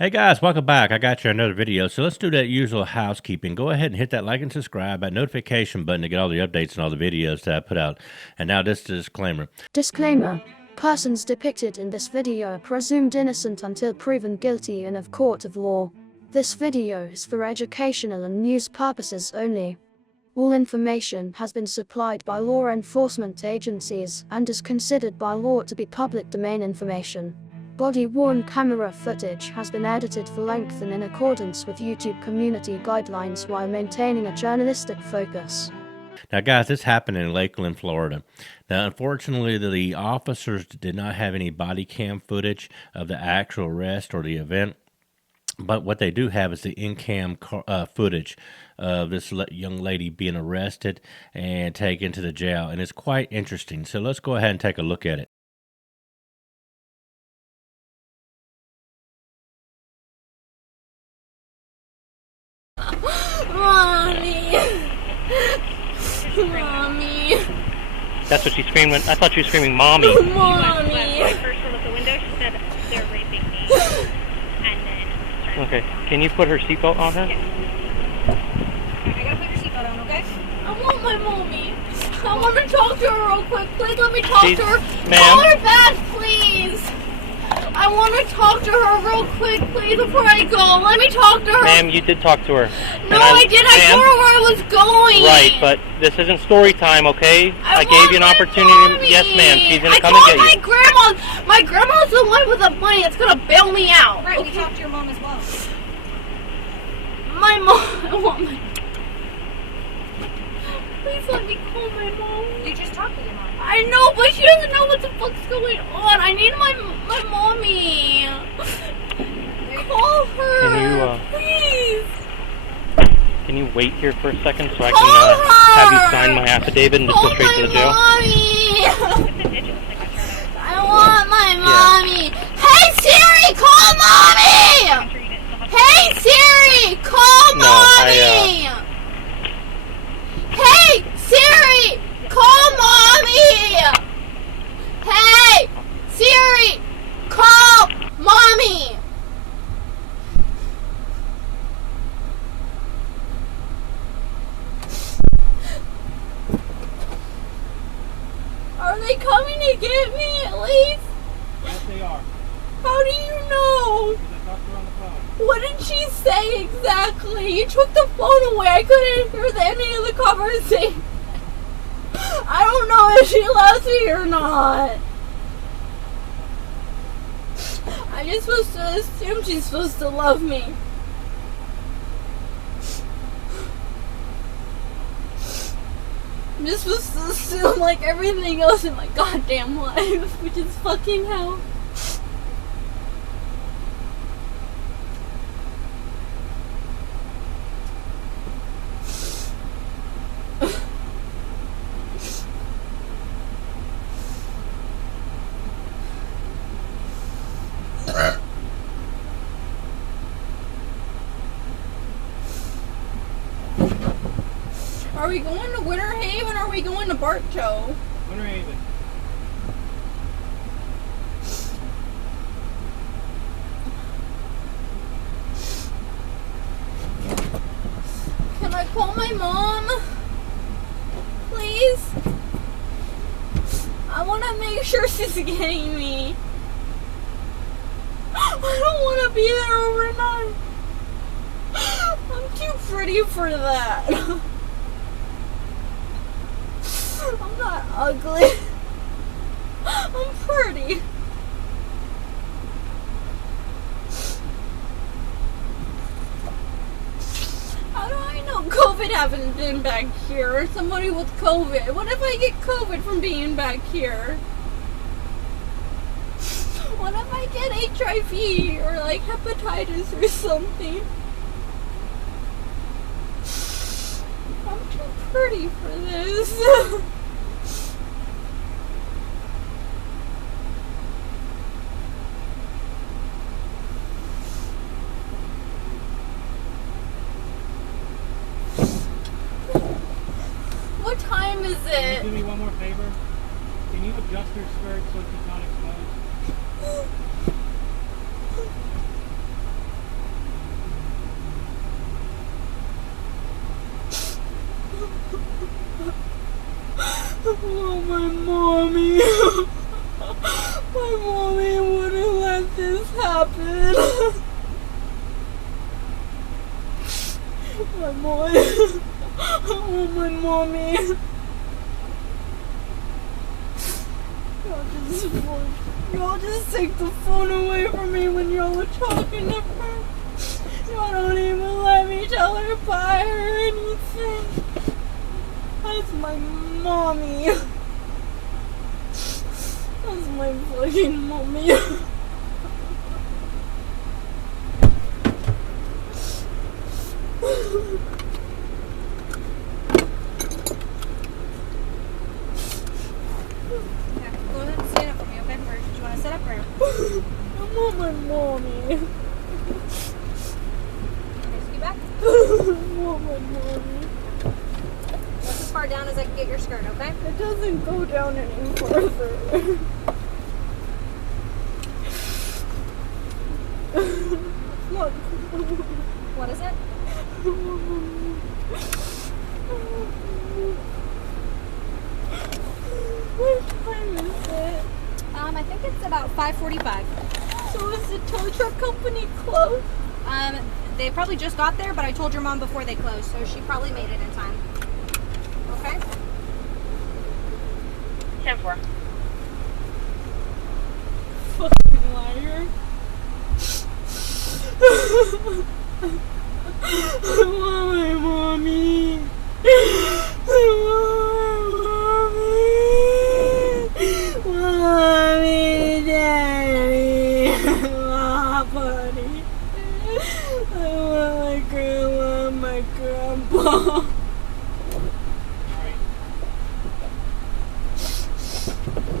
Hey guys, welcome back. I got you another video. So let's do that usual housekeeping. Go ahead and hit that like and subscribe, that notification button to get all the updates and all the videos that I put out. And now this disclaimer. Disclaimer. Persons depicted in this video are presumed innocent until proven guilty in a court of law. This video is for educational and news purposes only. All information has been supplied by law enforcement agencies and is considered by law to be public domain information. Body-worn camera footage has been edited for length and in accordance with YouTube community guidelines while maintaining a journalistic focus. Now guys, this happened in Lakeland, Florida. Now unfortunately, the officers did not have any body cam footage of the actual arrest or the event. But what they do have is the in-cam footage of this young lady being arrested and taken to the jail. And it's quite interesting. So let's go ahead and take a look at it. Mommy! Mommy! That's what she screamed when I thought she was screaming, "Mommy!" Mommy! When I first looked out the window, she said, "They're raping me." And then Okay, can you put her seatbelt on her? I gotta put your seatbelt on, okay? I want my mommy. I want to talk to her real quick. Please let me talk to her. Ma'am. Call her back, please. I want to talk to her real quick, please, before I go. Let me talk to her. Ma'am, you did talk to her. No, I did. I told her where I was going. Right, but this isn't story time, okay? I want gave you an my opportunity. mommy. Yes, ma'am. She's gonna come and get I you. told my grandma's the one with the money that's gonna bail me out. Right, we talked to your mom as well. My mom. I want my. Please let me call my mom. You just talked to your mom. I know, but she doesn't know what the fuck's going on. I need my mommy. Call her. Can you, please. Can you wait here for a second so I Call can have you her. sign my affidavit and just go straight to the jail? Mommy. It's a digital signature. I want my mommy. Hey Siri, call mommy. I'm sure you didn't still have to. Hey Siri, call No, mommy. Hey Siri, call mommy. Hey Siri, call mommy. Are they coming to get me at least? Yes, they are. How do you know? Because I talked to her on the phone. What did she say exactly? You took the phone away. I couldn't hear any of the conversation. I don't know if she loves me or not. I'm just supposed to assume she's supposed to love me. I'm just supposed to assume like everything else in my goddamn life, which is fucking hell. Are we going to Winter Haven or are we going to Bart Joe? Winter Haven. Can I call my mom? Please? I want to make sure she's getting me. I don't want to be there overnight. I'm too pretty for that. I'm not ugly. I'm pretty. How do I know COVID haven't been back here? Or somebody with COVID? What if I get COVID from being back here? What if I get HIV or like hepatitis or something? I'm too pretty for this. What time is Can it? you do me one more favor? Can you adjust her skirt so she's not exposed? My mommy. My mommy wouldn't let this happen. My mom. Oh, my mommy. Y'all just take the phone away from me when y'all were talking to her. Y'all don't even let me tell her bye or anything. That's my mommy. That's my fucking mommy. Go ahead and stand up for me, okay? Or do you want to sit up or? I want my mommy. Okay, scoot back. I want my mommy. That's as far down as I can get your skirt, okay? It doesn't go down any further. Look. What is it? What time is it? I think it's about 5:45. So is the tow truck company closed? They probably just got there, but I told your mom before they closed, so she probably made it in time. Okay? 10-4. Fucking liar. I want my mommy. I want my mommy. Mommy, daddy. Buddy. I want my grandma and my grandpa.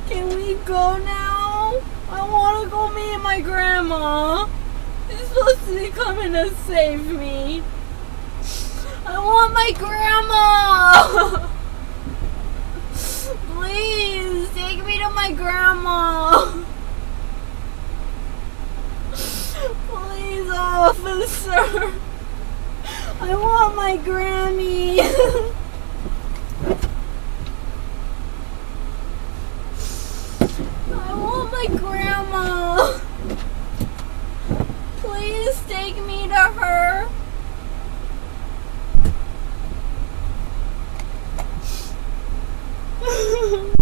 Can we go now? I want to go meet my grandma. She's supposed to be coming to save me. I want my grandma. Please take me to my grandma. Please, officer. I want my Grammy. I want my grandma. Please take me to her.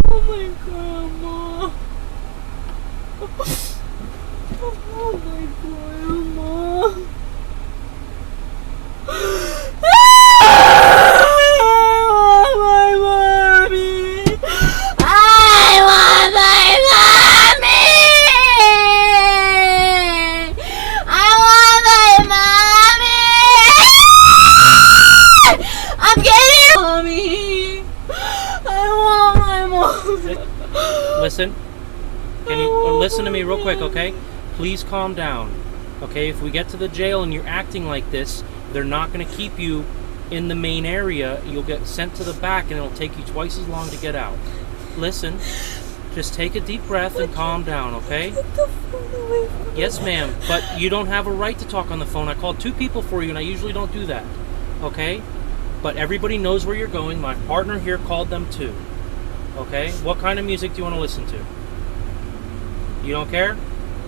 Oh my grandma. Oh my grandma. I want my mommy. I want my mommy. I want my mommy. I'm getting mommy. I want my mommy. Listen. Can you listen to me real quick, okay? Please calm down. Okay, if we get to the jail and you're acting like this, they're not going to keep you in the main area. You'll get sent to the back and it'll take you twice as long to get out. Listen, just take a deep breath and calm down, okay? Yes, ma'am, but you don't have a right to talk on the phone. I called 2 people for you and I usually don't do that, okay? But everybody knows where you're going. My partner here called them too, okay? What kind of music do you want to listen to? You don't care?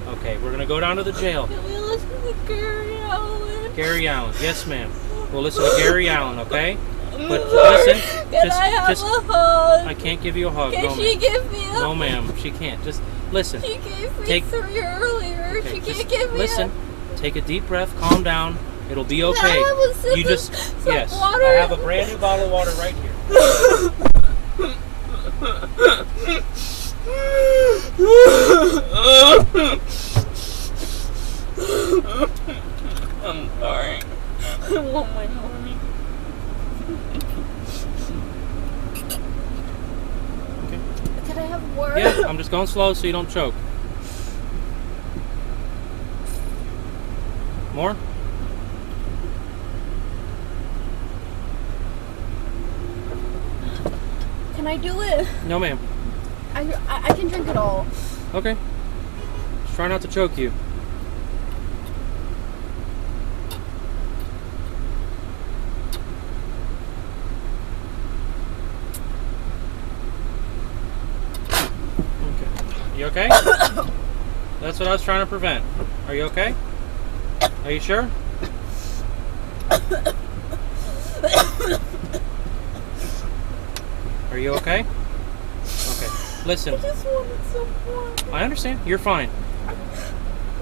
Okay, we're going to go down to the jail. Can we listen to Gary Allen? Gary Allen, yes ma'am. We'll listen to Gary Allen, okay? But listen, Can I have a hug? I can't give you a hug. Can No, she ma'am. give me a No, ma'am, she can't. Just listen. She gave me Take- 3 earlier. Okay, She just can't give me listen. Take a deep breath. Calm down. It'll be Can I okay. have a sip You of just some yes. water? I have a brand new bottle of water right here. I'm sorry. I want my mommy. Okay. Can I have water? Yeah, I'm just going slow so you don't choke. More? Can I do it? No, ma'am. I can drink it all. Okay. Just try not to choke you. okay? That's what I was trying to prevent. Are you okay? Are you sure? Are you okay? Okay. Listen. I just wanted some more. I understand. You're fine.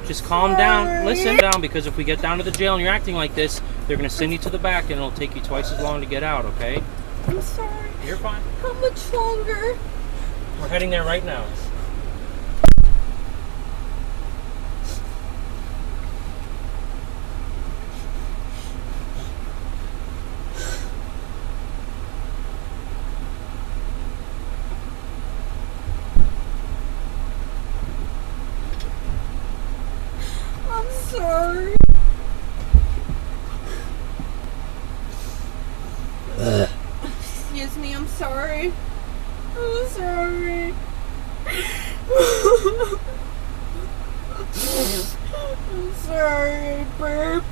Just calm down. Listen down, because if we get down to the jail and you're acting like this, they're going to send you to the back and it'll take you twice as long to get out, okay? I'm sorry. You're fine. How much longer? We're heading there right now. I'm sorry. Excuse me, I'm sorry. I'm sorry. I'm sorry, I burped.